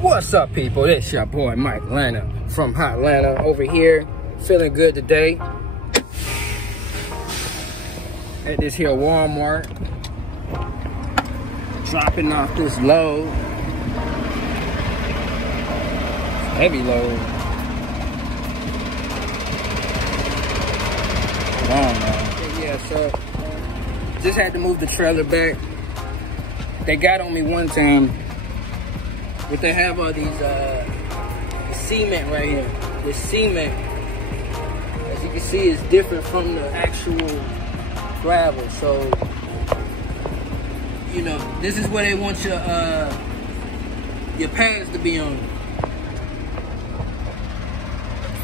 What's up, people? It's your boy Mike Atlanta from Hot Atlanta over here, feeling good today at this here Walmart, dropping off this load, heavy load. Hold on, man. Yeah, so just had to move the trailer back. They got on me one time. But they have all these cement right here. The cement, as you can see, is different from the actual gravel. So, you know, this is where they want your pads to be on.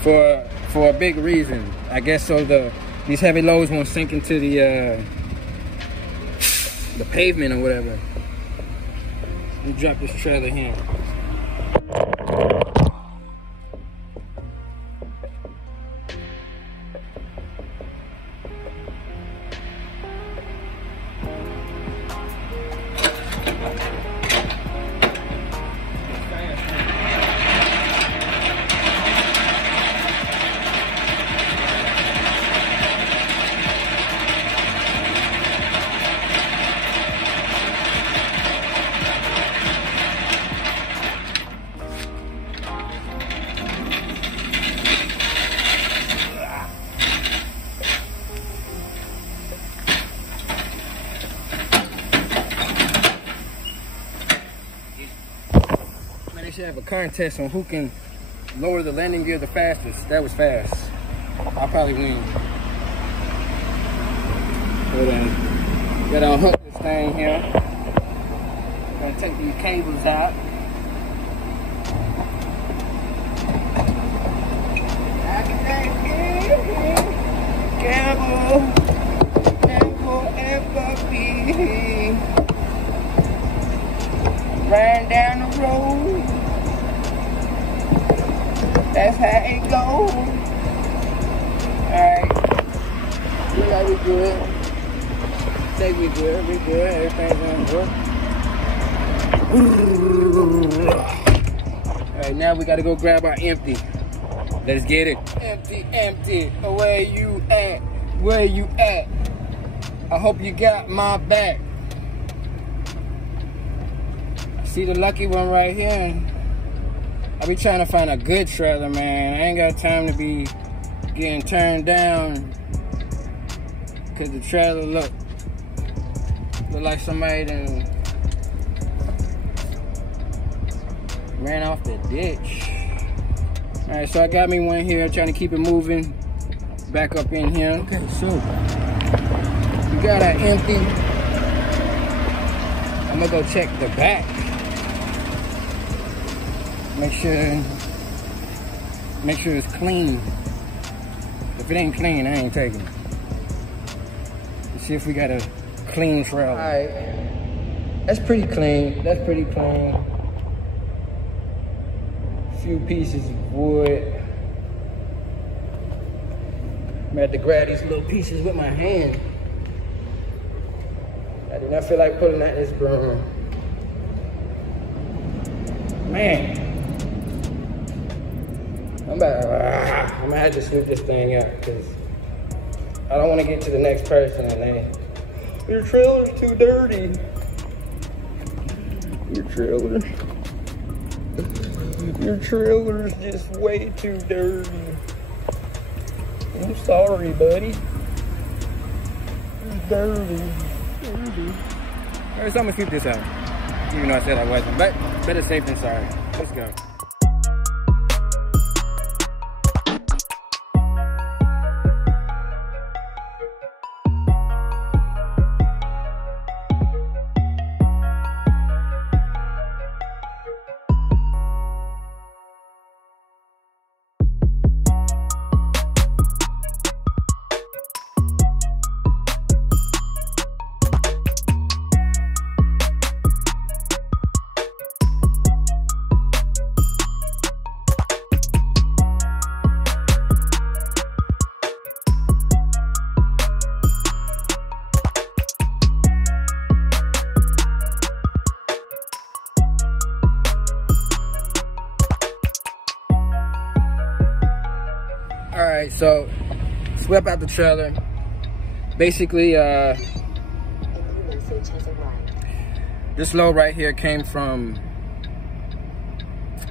For a big reason, I guess. So these heavy loads won't sink into the pavement or whatever. Let me drop this trailer here. They should have a contest on who can lower the landing gear the fastest. That was fast. I'll probably win. So then, gotta unhook this thing here. Gonna take these cables out. Riding down the road, that's how it goes. Alright, look like we good. Say we good, everything's going good. Alright, now we gotta go grab our empty. Let's get it. Empty, where you at? Where you at? I hope you got my back. See the lucky one right here? I be trying to find a good trailer, man. I ain't got time to be getting turned down because the trailer look like somebody done ran off the ditch. All right, so I got me one here, trying to keep it moving back up in here. Okay, so we got our empty. I'm gonna go check the back. Make sure it's clean. If it ain't clean, I ain't taking it. Let's see if we got a clean trailer. All right, that's pretty clean. That's pretty clean. A few pieces of wood. I'm gonna have to grab these little pieces with my hand. I do not feel like pulling out this broom. Man. I'm gonna have to sweep this thing out because I don't want to get to the next person and your trailer's too dirty. Your trailer's just way too dirty. I'm sorry, buddy. It's dirty. Alright, so I'm gonna sweep this out. Even though I said I wasn't, but better safe than sorry. Let's go. All right, so swept out the trailer. Basically, this load right here came from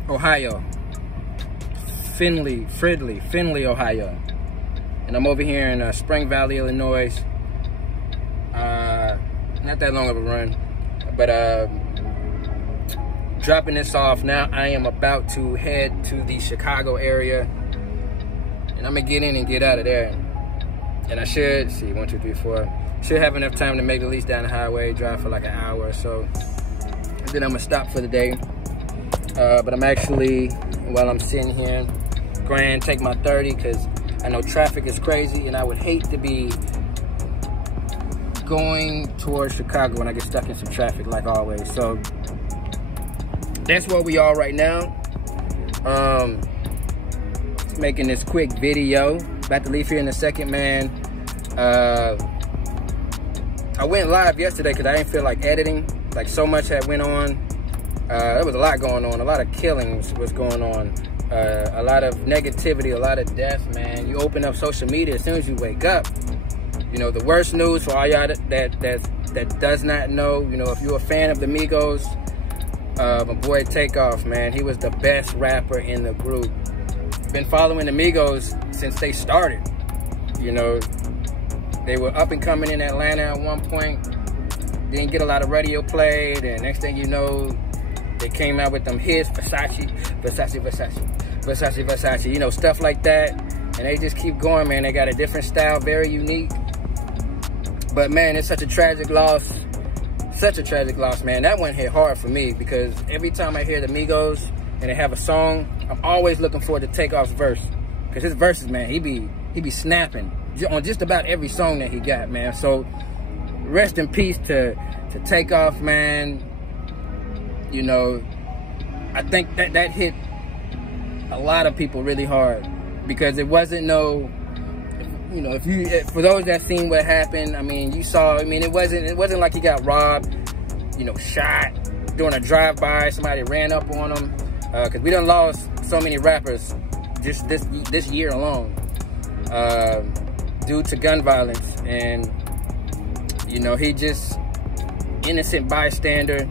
Ohio, Findlay, Ohio. And I'm over here in Spring Valley, Illinois. Not that long of a run, but dropping this off now. I am about to head to the Chicago area, and I'm gonna get in and get out of there. And I should see 1, 2, 3, 4. Should have enough time to make it at least down the highway, drive for like an hour or so. And then I'm gonna stop for the day. But I'm actually, while I'm sitting here, going to take my 30 because I know traffic is crazy, and I would hate to be going towards Chicago when I get stuck in some traffic like always. So that's where we are right now. Making this quick video. About to leave here in a second, man. I went live yesterday because I didn't feel like editing. Like, so much had went on. There was a lot going on. A lot of killings was going on. A lot of negativity, a lot of death, man. You open up social media as soon as you wake up. You know, the worst news for all y'all that does not know, you know, if you're a fan of the Migos, my boy Takeoff, man, he was the best rapper in the group. Been following the Migos since they started. You know, they were up and coming in Atlanta at one point. Didn't get a lot of radio play, and next thing you know, they came out with them hits, Versace, you know, stuff like that. And they just keep going, man. They got a different style, very unique. But man, it's such a tragic loss. Such a tragic loss, man. That one hit hard for me because every time I hear the Migos and they have a song, I'm always looking forward to Takeoff's verse. Because his verses, man, he be snapping on just about every song that he got, man. So rest in peace to Takeoff, man. You know, I think that hit a lot of people really hard because it wasn't no, you know, for those that seen what happened, I mean, you saw, I mean, it wasn't like he got robbed, you know, shot, doing a drive-by, somebody ran up on him, because we done lost so many rappers just this year alone, due to gun violence. And, you know, he just innocent bystander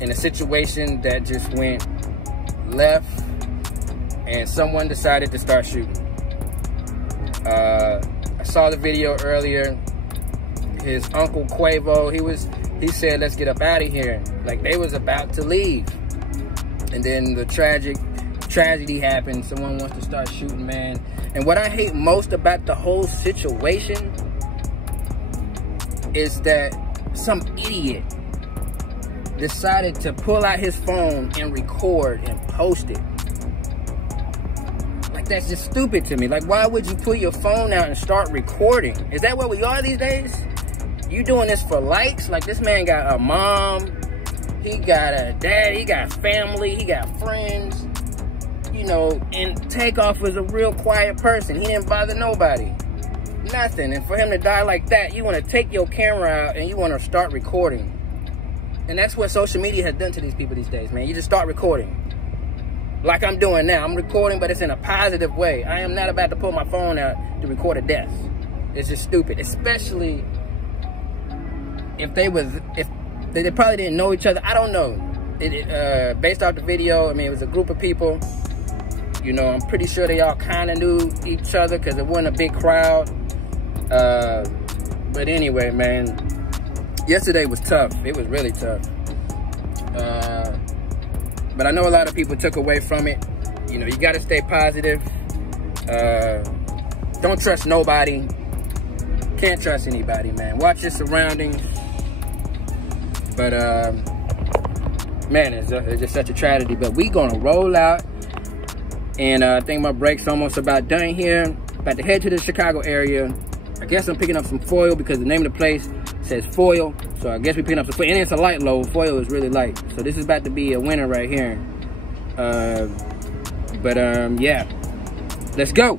in a situation that just went left, and someone decided to start shooting. I saw the video earlier. His uncle Quavo, he said, let's get up out of here. Like, they was about to leave. And then the tragedy happened. Someone wants to start shooting, man. And what I hate most about the whole situation is that some idiot decided to pull out his phone and record and post it. Like, that's just stupid to me. Like, why would you pull your phone out and start recording? Is that where we are these days? You doing this for likes? Like, this man got a mom, he got a dad, he got family, he got friends, you know, and Takeoff was a real quiet person. He didn't bother nobody. Nothing. And for him to die like that, you want to take your camera out and you want to start recording. And that's what social media has done to these people these days, man. You just start recording. Like I'm doing now. I'm recording, but it's in a positive way. I am not about to pull my phone out to record a death. It's just stupid. Especially if they probably didn't know each other. I don't know. Based off the video, I mean, it was a group of people. You know, I'm pretty sure they all kind of knew each other because it wasn't a big crowd. But anyway, man, yesterday was tough. It was really tough. But I know a lot of people took away from it. You know, you got to stay positive. Don't trust nobody. Can't trust anybody, man. Watch your surroundings. But, man, it's just such a tragedy. But we going to roll out. And I think my break's almost about done here. About to head to the Chicago area. I guess I'm picking up some foil because the name of the place says foil. So I guess we're picking up some foil. And it's a light load. Foil is really light. So this is about to be a winner right here. Yeah. Let's go.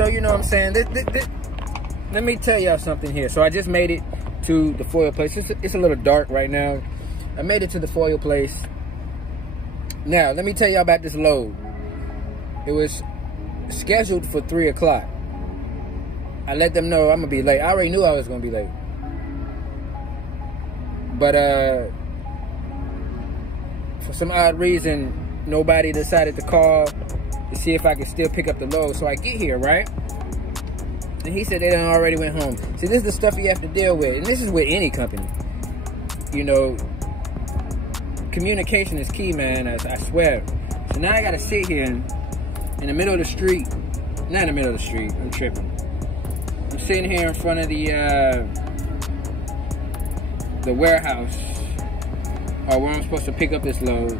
So, you know what I'm saying? Let me tell y'all something here. So I just made it to the foil place. It's a little dark right now. I made it to the foil place. Now, let me tell y'all about this load. It was scheduled for 3 o'clock. I let them know I'm gonna be late. I already knew I was gonna be late. But for some odd reason, nobody decided to call to see if I could still pick up the load. So I get here, right? And he said they done already went home. See, this is the stuff you have to deal with. And this is with any company. You know, communication is key, man. I swear. So now I gotta sit here in the middle of the street. Not in the middle of the street. I'm tripping. I'm sitting here in front of the warehouse, or where I'm supposed to pick up this load.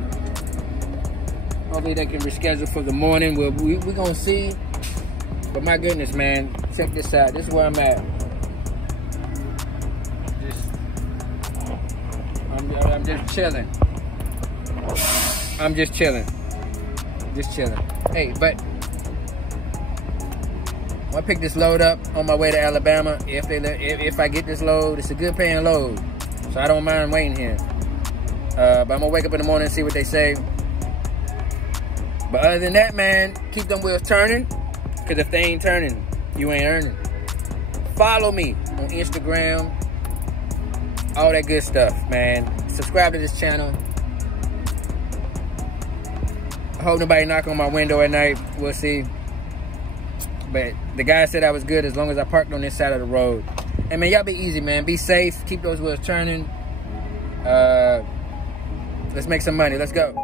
Hopefully they can reschedule for the morning. We're gonna see. But my goodness, man, check this out. This is where I'm at. I'm just chilling. I'm just chilling. Just chilling. Hey, but I pick this load up on my way to Alabama. If I get this load, it's a good paying load, so I don't mind waiting here. But I'm gonna wake up in the morning and see what they say. But other than that, man, keep them wheels turning. Cause if they ain't turning, you ain't earning. Follow me on Instagram. All that good stuff, man. Subscribe to this channel. I hope nobody knock on my window at night. We'll see. But the guy said I was good as long as I parked on this side of the road. And man, y'all be easy, man. Be safe. Keep those wheels turning. Let's make some money. Let's go.